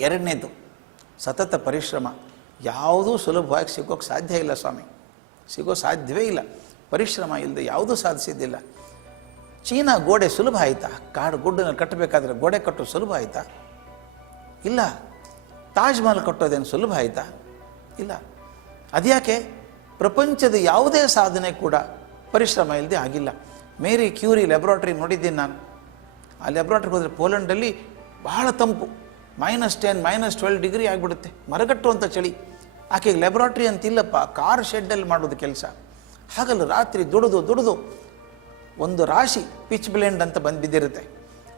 ಎರಡನೇದು ಸತತ ಪರಿಶ್ರಮ. ಯಾವುದೂ ಸುಲಭವಾಗಿ ಸಿಗೋಕ್ಕೆ ಸಾಧ್ಯ ಇಲ್ಲ ಸ್ವಾಮಿ. ಸಿಗೋ ಸಾಧ್ಯವೇ ಇಲ್ಲ. ಪರಿಶ್ರಮ ಇಲ್ಲದೆ ಯಾವುದೂ ಸಾಧಿಸಿದ್ದಿಲ್ಲ. ಚೀನಾ ಗೋಡೆ ಸುಲಭ ಆಯಿತಾ? ಕಾಡು ಗುಡ್ಡನ್ನು ಕಟ್ಟಬೇಕಾದ್ರೆ ಗೋಡೆ ಕಟ್ಟೋದು ಸುಲಭ ಆಯಿತಾ? ಇಲ್ಲ. ತಾಜ್ ಮಹಲ್ ಕಟ್ಟೋದೇನು ಸುಲಭ ಆಯಿತಾ? ಇಲ್ಲ. ಅದ್ಯಾಕೆ? ಪ್ರಪಂಚದ ಯಾವುದೇ ಸಾಧನೆ ಕೂಡ ಪರಿಶ್ರಮ ಇಲ್ಲದೆ ಆಗಿಲ್ಲ. ಮೇರಿ ಕ್ಯೂರಿ ಲ್ಯಾಬ್ರಾಟ್ರಿ ನೋಡಿದ್ದೀನಿ ನಾನು. ಆ ಲ್ಯಾಬ್ರಾಟ್ರಿಗೆ ಹೋದರೆ ಪೋಲೆಂಡಲ್ಲಿ ಬಹಳ ತಂಪು. Minus ten minus twelve degree ಆಗಿಬಿಡುತ್ತೆ. ಮರಗಟ್ಟುವಂಥ ಚಳಿ. ಆಕೆಗೆ ಲ್ಯಾಬ್ರಾಟ್ರಿ ಅಂತಿಲ್ಲಪ್ಪ ಕಾರ್ ಶೆಡ್ಡಲ್ಲಿ ಮಾಡೋದು ಕೆಲಸ. ಹಾಗಲ್ಲ ರಾತ್ರಿ ದುಡಿದು ದುಡಿದು ಒಂದು ರಾಶಿ ಪಿಚ್ ಬ್ಲೆಂಡ್ ಅಂತ ಬಂದು ಬಿದ್ದಿರುತ್ತೆ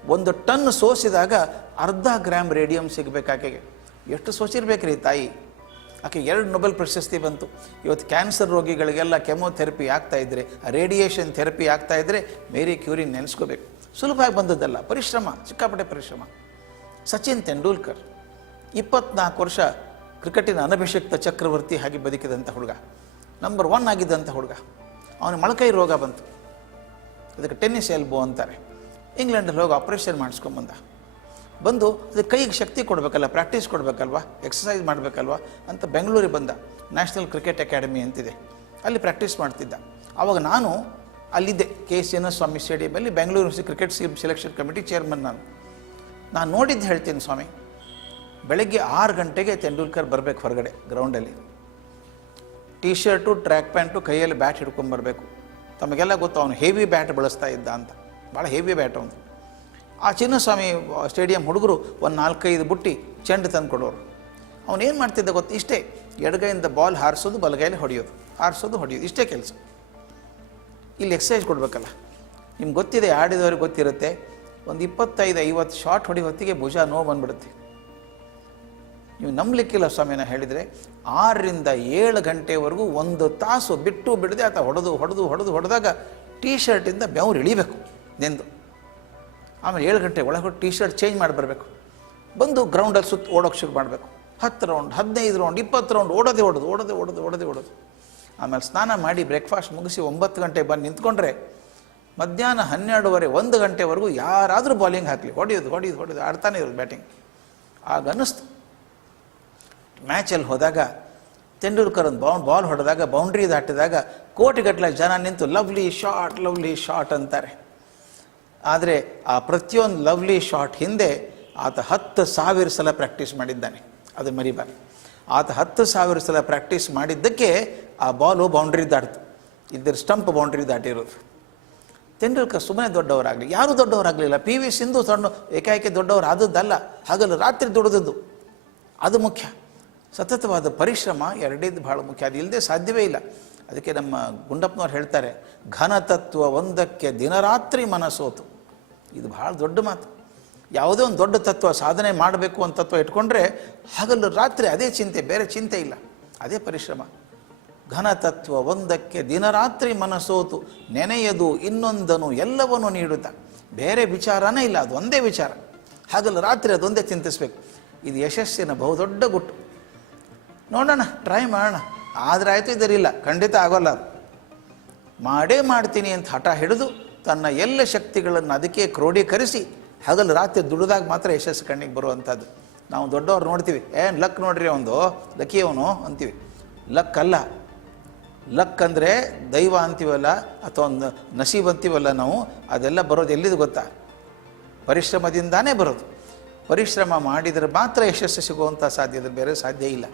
ಒಂದು ಟನ್ ಸೋಸಿದಾಗ ಅರ್ಧ ಗ್ರಾಮ್ ರೇಡಿಯಂ ಸಿಗಬೇಕು ಆಕೆಗೆ. ಎಷ್ಟು ಸೋಸಿರ್ಬೇಕ್ರಿ ತಾಯಿ? ಆಕೆ ಎರಡು ನೊಬೆಲ್ ಪ್ರಶಸ್ತಿ ಬಂತು. ಇವತ್ತು ಕ್ಯಾನ್ಸರ್ ರೋಗಿಗಳಿಗೆಲ್ಲ ಕೆಮೊಥೆರಪಿ ಆಗ್ತಾ ಇದ್ರೆ ರೇಡಿಯೇಷನ್ ಥೆರಪಿ ಆಗ್ತಾ ಇದ್ರೆ ಮೇರಿ ಕ್ಯೂರಿ ನೆನೆಸ್ಕೋಬೇಕು. ಸುಲಭವಾಗಿ ಬಂದದ್ದಲ್ಲ, ಪರಿಶ್ರಮ, ಸಿಕ್ಕಾಪಟ್ಟೆ ಪರಿಶ್ರಮ. ಸಚಿನ್ ತೆಂಡೂಲ್ಕರ್ ಇಪ್ಪತ್ನಾಲ್ಕು ವರ್ಷ ಕ್ರಿಕೆಟಿನ ಅನಭಿಷಿಕ್ತ ಚಕ್ರವರ್ತಿ ಹಾಗೆ ಬದುಕಿದಂಥ ಹುಡುಗ. ನಂಬರ್ ಒನ್ ಆಗಿದ್ದಂಥ ಹುಡುಗ. ಅವನಿಗೆ ಮೊಳಕೈ ರೋಗ ಬಂತು. ಅದಕ್ಕೆ ಟೆನ್ನಿಸ್ ಎಲ್ಬೋ ಅಂತಾರೆ. ಇಂಗ್ಲೆಂಡಲ್ಲಿ ಹೋಗಿ ಆಪ್ರೇಷನ್ ಮಾಡಿಸ್ಕೊಂಬಂದ ಬಂದು. ಅದಕ್ಕೆ ಕೈಗೆ ಶಕ್ತಿ ಕೊಡಬೇಕಲ್ಲ ಪ್ರಾಕ್ಟೀಸ್ ಕೊಡಬೇಕಲ್ವಾ ಎಕ್ಸಸೈಸ್ ಮಾಡಬೇಕಲ್ವಾ ಅಂತ ಬೆಂಗಳೂರಿಗೆ ಬಂದ. ನ್ಯಾಷನಲ್ ಕ್ರಿಕೆಟ್ ಅಕಾಡೆಮಿ ಅಂತಿದೆ. ಅಲ್ಲಿ ಪ್ರಾಕ್ಟೀಸ್ ಮಾಡ್ತಿದ್ದ. ಆವಾಗ ನಾನು ಅಲ್ಲಿದ್ದೆ. K S Swamy ಸ್ಟೇಡಿಯಮಲ್ಲಿ Bengaluru cricket selection committee chairman ನಾನು. ನಾನು ನೋಡಿದ್ದು ಹೇಳ್ತೀನಿ ಸ್ವಾಮಿ. ಬೆಳಗ್ಗೆ ಆರು ಗಂಟೆಗೆ ತೆಂಡೂಲ್ಕರ್ ಬರಬೇಕು ಹೊರಗಡೆ ಗ್ರೌಂಡಲ್ಲಿ ಟಿ ಶರ್ಟು ಟ್ರ್ಯಾಕ್ ಪ್ಯಾಂಟು ಕೈಯಲ್ಲಿ ಬ್ಯಾಟ್ ಹಿಡ್ಕೊಂಬರ್ಬೇಕು ತಮಗೆಲ್ಲ ಗೊತ್ತು, ಅವನು ಹೆವಿ ಬ್ಯಾಟ್ ಬಳಸ್ತಾ ಇದ್ದ ಅಂತ. ಭಾಳ ಹೆವಿ ಬ್ಯಾಟ್ ಅವನು. ಆ ಚಿನ್ನಸ್ವಾಮಿ ಸ್ಟೇಡಿಯಂ ಹುಡುಗರು ಒಂದು ನಾಲ್ಕೈದು ಬುಟ್ಟಿ ಚೆಂಡು ತಂದು ಕೊಡೋರು. ಅವನೇನು ಮಾಡ್ತಿದ್ದ ಗೊತ್ತು? ಇಷ್ಟೇ, ಎಡಗೈಯಿಂದ ಬಾಲ್ ಹಾರಿಸೋದು ಬಲಗೈಯಲ್ಲಿ ಹೊಡೆಯೋದು. ಹಾರಿಸೋದು, ಹೊಡೆಯೋದು. ಇಷ್ಟೇ ಕೆಲಸ. ಇಲ್ಲಿ ಎಕ್ಸಸೈಸ್ ಕೊಡಬೇಕಲ್ಲ. ನಿಮ್ಗೆ ಗೊತ್ತಿದೆ ಆಡಿದವ್ರಿಗೆ ಗೊತ್ತಿರುತ್ತೆ? ಒಂದು ಇಪ್ಪತ್ತೈದು ಐವತ್ತು ಶಾಟ್ ಹೊಡಿ ಹೊತ್ತಿಗೆ ಭುಜ ನೋವು ಬಂದ್ಬಿಡುತ್ತೆ. ನೀವು ನಂಬಲಿಕ್ಕಿಲ್ಲ ಸ್ವಾಮಿನ ಹೇಳಿದರೆ, ಆರರಿಂದ ಏಳು ಗಂಟೆವರೆಗೂ ಒಂದು ತಾಸು ಬಿಟ್ಟು ಬಿಡದೆ ಆತ ಹೊಡೆದು ಹೊಡೆದು ಹೊಡೆದು, ಹೊಡೆದಾಗ ಟೀ ಶರ್ಟಿಂದ ಬೆವರು ಇಳಿಬೇಕು, ನೆಂದು. ಆಮೇಲೆ ಏಳು ಗಂಟೆ ಒಳಗೆ ಟೀ ಶರ್ಟ್ ಚೇಂಜ್ ಮಾಡಿ ಬರಬೇಕು. ಬಂದು ಗ್ರೌಂಡಲ್ಲಿ ಸುತ್ತ ಓಡೋಕೆ ಶುರು ಮಾಡಬೇಕು. ಹತ್ತು ರೌಂಡ್ ಹದಿನೈದು ರೌಂಡ್ ಇಪ್ಪತ್ತು ರೌಂಡ್ ಓಡೋದೇ ಓಡೋದು ಓಡೋದೇ ಓಡೋದು, ಓಡೋದೇ ಆಮೇಲೆ ಸ್ನಾನ ಮಾಡಿ ಬ್ರೇಕ್ಫಾಸ್ಟ್ ಮುಗಿಸಿ ಒಂಬತ್ತು ಗಂಟೆ ಬಂದು ನಿಂತ್ಕೊಂಡ್ರೆ ಮಧ್ಯಾಹ್ನ ಹನ್ನೆರಡುವರೆ, ಒಂದು ಗಂಟೆವರೆಗೂ ಯಾರಾದರೂ ಬಾಲಿಂಗ್ ಹಾಕಲಿ. ಹೊಡೆಯೋದು ಹೊಡೆಯೋದು ಹೊಡೆಯೋದು, ಆಡ್ತಾನೆ ಇರೋದು ಬ್ಯಾಟಿಂಗ್ ಆಗ ಅನ್ನಿಸ್ತು. ಮ್ಯಾಚಲ್ಲಿ ಹೋದಾಗ ತೆಂಡೂಲ್ಕರ್ ಒಂದು ಬಾಲ್ ಹೊಡೆದಾಗ ಬೌಂಡ್ರಿ ದಾಟಿದಾಗ ಕೋಟಿಗಟ್ಟಲೆ ಜನ ನಿಂತು ಲವ್ಲಿ ಶಾಟ್ ಲವ್ಲಿ ಶಾಟ್ ಅಂತಾರೆ. ಆದರೆ ಆ ಪ್ರತಿಯೊಂದು ಲವ್ಲಿ ಶಾಟ್ ಹಿಂದೆ ಆತ ಹತ್ತು ಸಾವಿರ ಸಲ ಪ್ರಾಕ್ಟೀಸ್ ಮಾಡಿದ್ದಾನೆ. ಅದು ಮರಿಬಾರ್ದು. ಆತ ಹತ್ತು ಸಾವಿರ ಸಲ ಪ್ರಾಕ್ಟೀಸ್ ಮಾಡಿದ್ದಕ್ಕೆ ಆ ಬಾಲು ಬೌಂಡ್ರಿ ದಾಟಿತು. ಇದ್ದರೆ ಸ್ಟಂಪ್ ಬೌಂಡ್ರಿ ದಾಟಿರೋದು. ತೆಂಡೂಲ್ಕರ್ ಸುಮ್ಮನೆ ದೊಡ್ಡವರಾಗಲಿ, ಯಾರು ದೊಡ್ಡವರಾಗಲಿಲ್ಲ. ಪಿ ವಿ ಸಿಂಧು ಸಣ್ಣ, ಏಕಾಏಕಿ ದೊಡ್ಡವರು, ಆದದ್ದಲ್ಲ. ಹಾಗಲ್ಲ, ರಾತ್ರಿ ದುಡಿದದ್ದು. ಅದು ಮುಖ್ಯ. ಸತತವಾದ ಪರಿಶ್ರಮ ಎರಡೇದು ಭಾಳ ಮುಖ್ಯ. ಅದು ಇಲ್ಲದೆ ಸಾಧ್ಯವೇ ಇಲ್ಲ. ಅದಕ್ಕೆ ನಮ್ಮ ಗುಂಡಪ್ಪನವ್ರು ಹೇಳ್ತಾರೆ ಘನತತ್ವ ಒಂದಕ್ಕೆ ದಿನರಾತ್ರಿ ಮನಸ್ಸೋತು ಇದು ಭಾಳ ದೊಡ್ಡ ಮಾತು. ಯಾವುದೇ ಒಂದು ದೊಡ್ಡ ತತ್ವ ಸಾಧನೆ ಮಾಡಬೇಕು ಅಂತ ತತ್ವ ಇಟ್ಕೊಂಡ್ರೆ ಹಗಲು ರಾತ್ರಿ ಅದೇ ಚಿಂತೆ, ಬೇರೆ ಚಿಂತೆ ಇಲ್ಲ. ಅದೇ ಪರಿಶ್ರಮ. ಘನತತ್ವ ಒಂದಕ್ಕೆ ದಿನರಾತ್ರಿ ಮನಸೋತು, ನೆನೆಯದು ಇನ್ನೊಂದನು ಎಲ್ಲವನ್ನು ನೀಡುತ್ತ. ಬೇರೆ ವಿಚಾರನೇ ಇಲ್ಲ, ಅದು ಒಂದೇ ವಿಚಾರ. ಹಾಗಲ್ಲ, ರಾತ್ರಿ ಅದೊಂದೇ ಚಿಂತಿಸ್ಬೇಕು. ಇದು ಯಶಸ್ಸಿನ ಬಹುದೊಡ್ಡ ಗುಟ್ಟು. ನೋಡೋಣ ಟ್ರೈ ಮಾಡೋಣ. ಆದರೆ ಆಯಿತು, ಇದರಿಲ್ಲ. ಖಂಡಿತ ಆಗೋಲ್ಲ ಅದು. ಮಾಡೇ ಮಾಡ್ತೀನಿ ಅಂತ ಹಠ ಹಿಡಿದು ತನ್ನ ಎಲ್ಲ ಶಕ್ತಿಗಳನ್ನು ಅದಕ್ಕೆ ಕ್ರೋಢೀಕರಿಸಿ ಹಗಲು ರಾತ್ರಿ ದುಡಿದಾಗ ಮಾತ್ರ ಯಶಸ್ಸು ಕಣ್ಣಿಗೆ ಬರುವಂಥದ್ದು. ನಾವು ದೊಡ್ಡವ್ರು ನೋಡ್ತೀವಿ, ಏನು ಲಕ್ ನೋಡ್ರಿ ಅವನು ಲಕ್ಕಿ ಅವನು ಅಂತೀವಿ. ಲಕ್ ಅಲ್ಲ. ಲಕ್ ಅಂದರೆ ದೈವ ಅಂತೀವಲ್ಲ ಅಥವಾ ಒಂದು ನಸೀಬ್ ಅಂತೀವಲ್ಲ ನಾವು, ಅದೆಲ್ಲ ಬರೋದು ಎಲ್ಲಿದು ಗೊತ್ತಾ? ಪರಿಶ್ರಮದಿಂದಾನೇ ಬರೋದು. ಪರಿಶ್ರಮ ಮಾಡಿದರೆ ಮಾತ್ರ ಯಶಸ್ಸು ಸಿಗುವಂಥ ಸಾಧ್ಯತೆ, ಬೇರೆ ಸಾಧ್ಯ ಇಲ್ಲ.